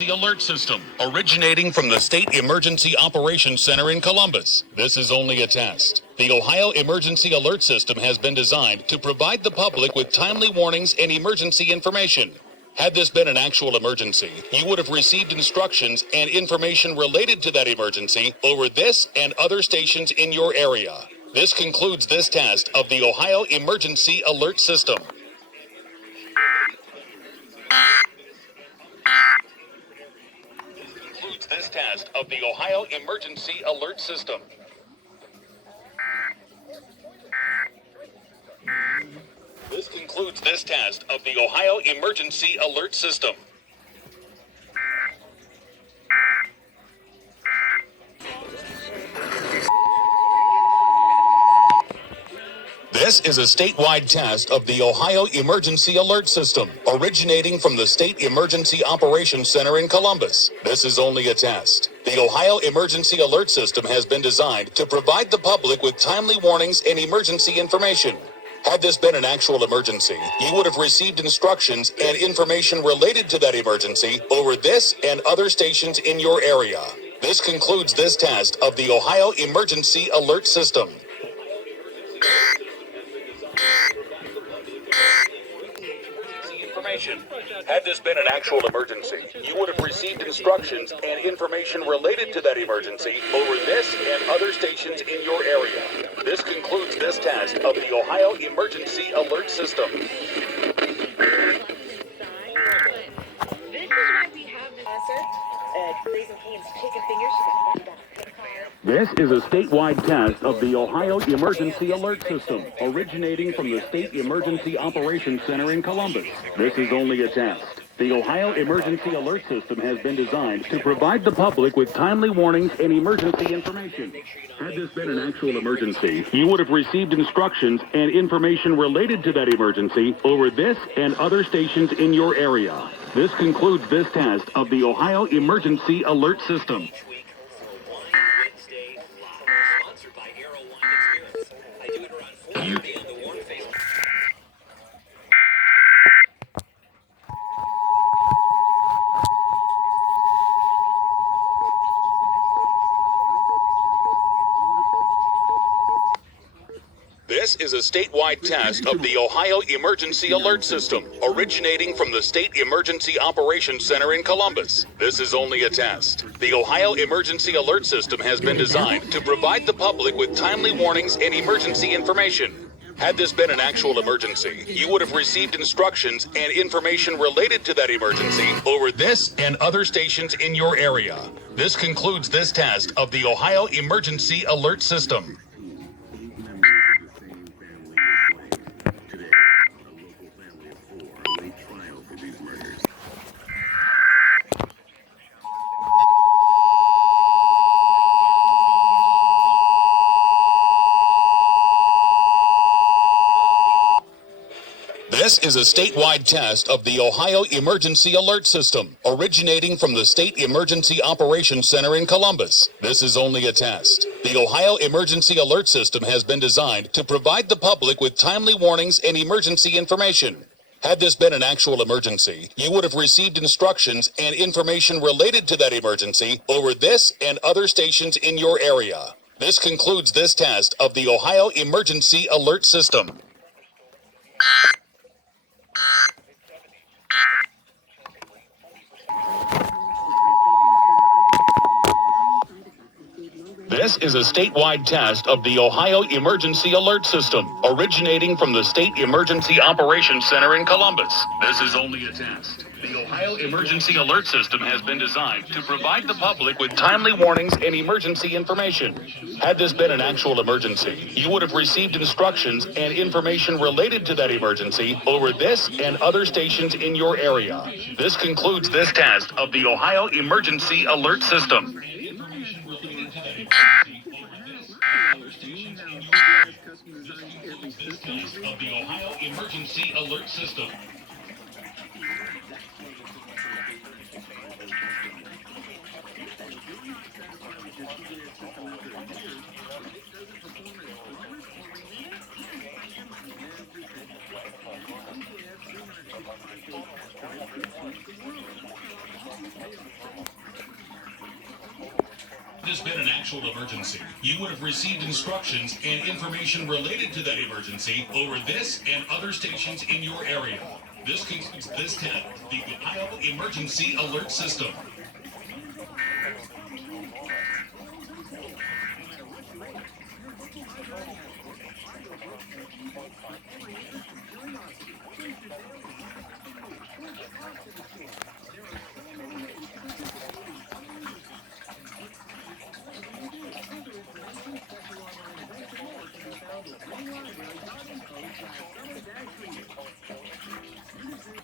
The alert system, originating from the State Emergency Operations Center in Columbus. This is only a test. The Ohio Emergency Alert System has been designed to provide the public with timely warnings and emergency information. Had this been an actual emergency, you would have received instructions and information related to that emergency over this and other stations in your area. This concludes this test of the Ohio Emergency Alert System. This test of the Ohio Emergency Alert System. This concludes this test of the Ohio Emergency Alert System. This is a statewide test of the Ohio Emergency Alert System, originating from the State Emergency Operations Center in Columbus. This is only a test. The Ohio Emergency Alert System has been designed to provide the public with timely warnings and emergency information. Had this been an actual emergency, you would have received instructions and information related to that emergency over this and other stations in your area. This concludes this test of the Ohio Emergency Alert System. Had this been an actual emergency, you would have received instructions and information related to that emergency over this and other stations in your area. This concludes this test of the Ohio Emergency Alert System. This is why we have this answer. Raising hands, picking fingers. This is a statewide test of the Ohio Emergency Alert System, originating from the State Emergency Operations Center in Columbus. This is only a test. The Ohio Emergency Alert System has been designed to provide the public with timely warnings and emergency information. Had this been an actual emergency, you would have received instructions and information related to that emergency over this and other stations in your area. This concludes this test of the Ohio Emergency Alert System. This is a statewide test of the Ohio Emergency Alert System, originating from the State Emergency Operations Center in Columbus. This is only a test. The Ohio Emergency Alert System has been designed to provide the public with timely warnings and emergency information. Had this been an actual emergency, you would have received instructions and information related to that emergency over this and other stations in your area. This concludes this test of the Ohio Emergency Alert System. This is a statewide test of the Ohio Emergency Alert System, originating from the State Emergency Operations Center in Columbus. This is only a test. The Ohio Emergency Alert System has been designed to provide the public with timely warnings and emergency information. Had this been an actual emergency, you would have received instructions and information related to that emergency over this and other stations in your area. This concludes this test of the Ohio Emergency Alert System. This is a statewide test of the Ohio Emergency Alert System, originating from the State Emergency Operations Center in Columbus. This is only a test. The Ohio Emergency Alert System has been designed to provide the public with timely warnings and emergency information. Had this been an actual emergency, you would have received instructions and information related to that emergency over this and other stations in your area. This concludes this test of the Ohio Emergency Alert System. Of the Ohio Emergency Alert System. There's been an actual emergency. You would have received instructions and information related to that emergency over this and other stations in your area. This concludes this test, the Ohio Emergency Alert System.